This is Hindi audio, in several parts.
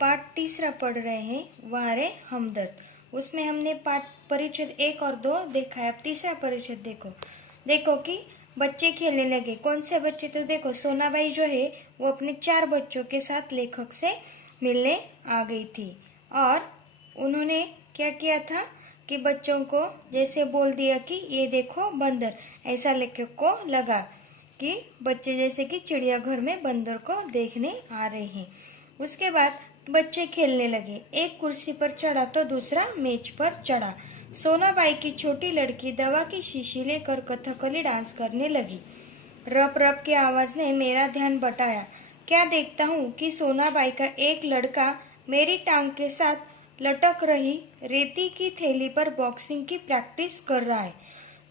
पाठ तीसरा पढ़ रहे हैं, वारे हमदर्द। उसमें हमने पाठ परिच्छेद 1 और 2 देखा है। अब तीसरा परिच्छेद देखो कि बच्चे खेलने लगे। कौन से बच्चे? तो देखो सोनाबाई जो है वो अपने 4 बच्चों के साथ लेखक से मिलने आ गई थी और उन्होंने क्या किया था कि बच्चों को जैसे बोल दिया कि ये देखो बंदर, ऐसा लेखक को लगा कि बच्चे जैसे कि चिड़ियाघर में बंदर को देखने आ रहे हैं। उसके बाद बच्चे खेलने लगे। एक कुर्सी पर चढ़ा तो दूसरा मेज पर चढ़ा। सोनाबाई की छोटी लड़की दवा की शीशी लेकर कथकली डांस करने लगी। रप रप की आवाज ने मेरा ध्यान बटाया। क्या देखता हूँ कि सोनाबाई का एक लड़का मेरी टांग के साथ लटक रही रेती की थैली पर बॉक्सिंग की प्रैक्टिस कर रहा है।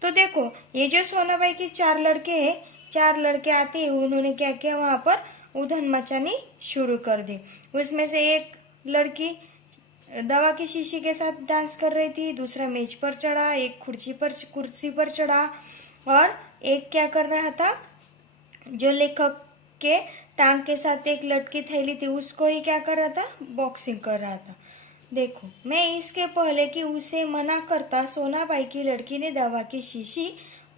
तो देखो ये जो सोनाबाई के 4 लड़के हैं, 4 लड़के आते ही उन्होंने क्या किया, वहां पर उधन मचानी शुरू कर दी। उसमें से एक लड़की दवा की शीशी के साथ डांस कर रही थी, दूसरा मेज पर चढ़ा, एक कुर्सी पर चढ़ा और एक क्या कर रहा था, जो लेखक के टांग के साथ एक लटकी थैली थी उसको ही क्या कर रहा था, बॉक्सिंग कर रहा था। देखो मैं इसके पहले कि उसे मना करता, सोनाबाई की लड़की ने दवा की शीशी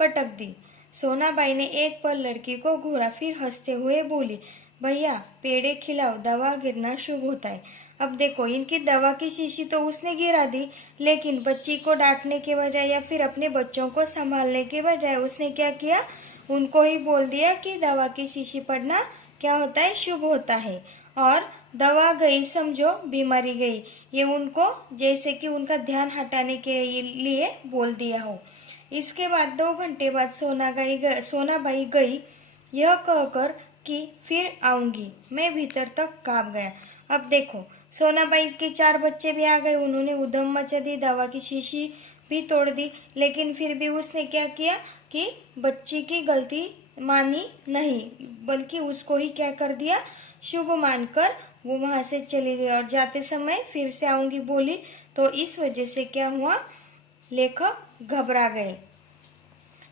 पटक दी। सोनाबाई ने एक पल लड़की को घूरा, फिर हंसते हुए बोली, भैया पेड़े खिलाओ, दवा गिरना शुभ होता है। अब देखो इनकी दवा की शीशी तो उसने गिरा दी, लेकिन बच्ची को डांटने के बजाय या फिर अपने बच्चों को संभालने के बजाय उसने क्या किया, उनको ही बोल दिया कि दवा की शीशी पड़ना क्या होता है, शुभ होता है। और दवा गई समझो बीमारी गई, ये उनको जैसे कि उनका ध्यान हटाने के लिए बोल दिया हो। इसके बाद 2 घंटे बाद सोनाबाई गई यह कहकर कि फिर आऊंगी। मैं भीतर तक कांप गया। अब देखो सोनाबाई के 4 बच्चे भी आ गए, उन्होंने उधम मचा दी, दवा की शीशी भी तोड़ दी, लेकिन फिर भी उसने क्या किया कि बच्ची की गलती मानी नहीं, बल्कि उसको ही क्या कर दिया, शुभ मानकर वो वहां से चली गई और जाते समय फिर से आऊंगी बोली। तो इस वजह से क्या हुआ, लेखक घबरा गए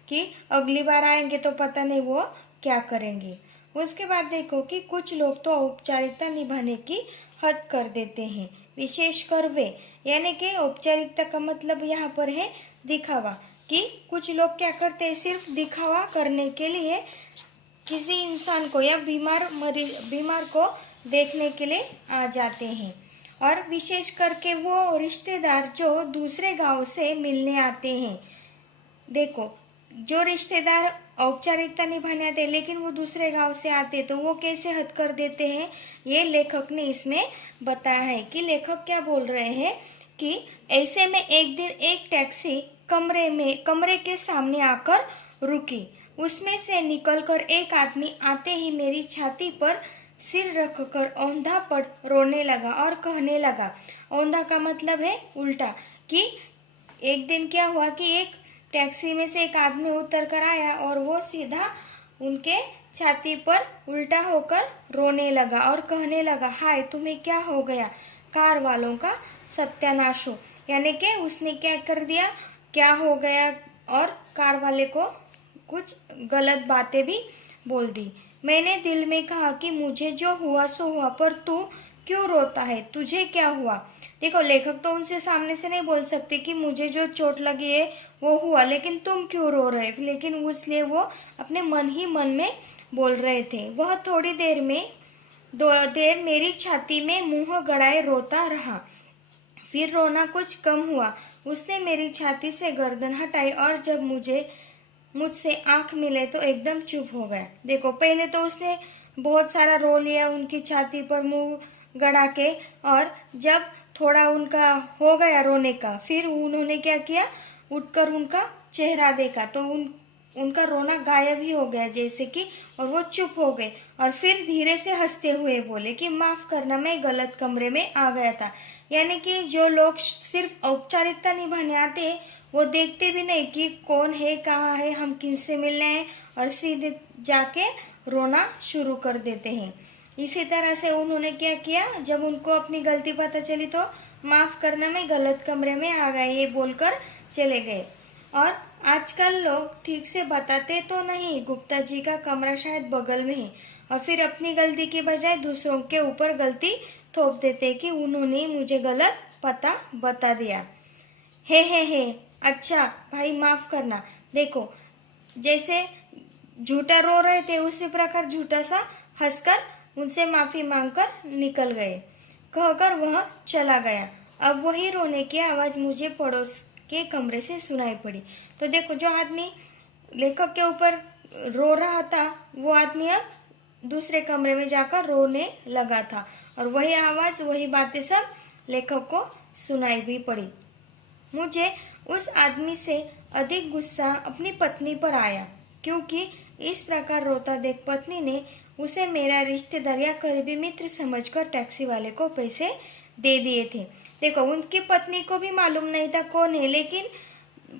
कि अगली बार आएंगे तो पता नहीं वो क्या करेंगे। उसके बाद देखो कि कुछ लोग तो औपचारिकता निभाने की हद कर देते हैं, विशेषकर वे, यानी कि औपचारिकता का मतलब यहाँ पर है दिखावा, कि कुछ लोग क्या करते हैं, सिर्फ दिखावा करने के लिए किसी इंसान को या बीमार को देखने के लिए आ जाते हैं। और विशेष करके वो रिश्तेदार जो दूसरे गांव से मिलने आते हैं। देखो जो रिश्तेदार औपचारिकता निभाने आते हैं लेकिन वो दूसरे गांव से आते तो वो कैसे हद कर देते हैं, ये लेखक ने इसमें बताया है। कि लेखक क्या बोल रहे हैं कि ऐसे में एक दिन एक टैक्सी कमरे के सामने आकर रुकी। उसमें से निकलकर एक आदमी आते ही मेरी छाती पर सिर रखकर औंधा पड़ रोने लगा और कहने लगा, औंधा का मतलब है उल्टा, कि एक दिन क्या हुआ कि एक टैक्सी में से एक आदमी उतर कर आया और वो सीधा उनके छाती पर उल्टा होकर रोने लगा और कहने लगा, हाय तुम्हें क्या हो गया, कार वालों का सत्यानाश हो। यानी कि उसने क्या कर दिया, क्या हो गया, और कार वाले को कुछ गलत बातें भी बोल दी। मैंने दिल में कहा कि मुझे जो हुआ सो हुआ, पर तू क्यों रोता है, तुझे क्या हुआ। देखो लेखक तो उनसे सामने से नहीं बोल सकते कि मुझे जो चोट लगी है वो हुआ, लेकिन तुम क्यों रो रहे, लेकिन इसलिए वो अपने मन ही मन में बोल रहे थे। वह थोड़ी देर मेरी छाती में मुंह गड़ाए रोता रहा, फिर रोना कुछ कम हुआ। उसने मेरी छाती से गर्दन हटाई और जब मुझसे आंख मिले तो एकदम चुप हो गया। देखो पहले तो उसने बहुत सारा रो लिया उनकी छाती पर मुंह गड़ा के, और जब थोड़ा उनका हो गया रोने का, फिर उन्होंने क्या किया, उठकर उनका चेहरा देखा तो उनका रोना गायब ही हो गया जैसे कि, और वो चुप हो गए और फिर धीरे से हंसते हुए बोले कि माफ करना, मैं गलत कमरे में आ गया था। यानी कि जो लोग सिर्फ औपचारिकता निभाने आते हैं वो देखते भी नहीं कि कौन है, कहाँ है, हम किनसे मिलने हैं, और सीधे जाके रोना शुरू कर देते हैं। इसी तरह से उन्होंने क्या किया, जब उनको अपनी गलती पता चली तो माफ करना, मैं गलत कमरे में आ गए ये बोलकर चले गए। और आजकल लोग ठीक से बताते तो नहीं, गुप्ता जी का कमरा शायद बगल में है, और फिर अपनी गलती के बजाय दूसरों के ऊपर गलती थोप देते कि उन्होंने मुझे गलत पता बता दिया। हे, अच्छा भाई माफ करना। देखो जैसे झूठा रो रहे थे उसी प्रकार झूठा सा हंसकर उनसे माफी मांगकर निकल गए, कहकर वह चला गया। अब वही रोने की आवाज मुझे पड़ोस के कमरे से सुनाई पड़ी। तो देखो जो आदमी लेखक के ऊपर रो रहा था वो आदमी अब दूसरे कमरे में जाकर रोने लगा था और वही आवाज वही बातें सब लेखक को सुनाई भी पड़ी। मुझे उस आदमी से अधिक गुस्सा अपनी पत्नी पर आया, क्योंकि इस प्रकार रोता देख पत्नी ने उसे मेरा रिश्तेदार या करीबी मित्र समझकर टैक्सी वाले को पैसे दे दिए थे। देखो उनकी पत्नी को भी मालूम नहीं था कौन है, लेकिन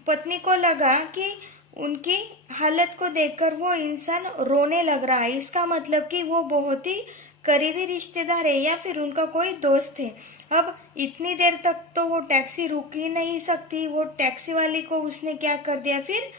पत्नी को लगा कि उनकी हालत को देखकर वो इंसान रोने लग रहा है, इसका मतलब कि वो बहुत ही करीबी रिश्तेदार है या फिर उनका कोई दोस्त है। अब इतनी देर तक तो वो टैक्सी रुक ही नहीं सकती, वो टैक्सी वाली को उसने क्या कर दिया, फिर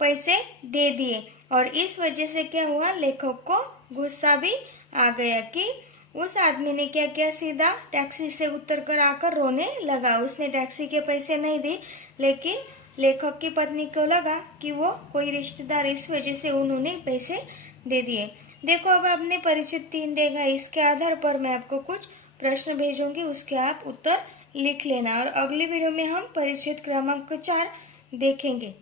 पैसे दे दिए। और इस वजह से क्या हुआ, लेखक को गुस्सा भी आ गया कि उस आदमी ने क्या किया, सीधा टैक्सी से उतर कर आकर रोने लगा। उसने टैक्सी के पैसे नहीं दिए, लेकिन लेखक की पत्नी को लगा कि वो कोई रिश्तेदार, इस वजह से उन्होंने पैसे दे दिए। देखो अब आपने परिचित 3 देगा, इसके आधार पर मैं आपको कुछ प्रश्न भेजूंगी, उसके आप उत्तर लिख लेना और अगली वीडियो में हम परिचित क्रमांक 4 देखेंगे।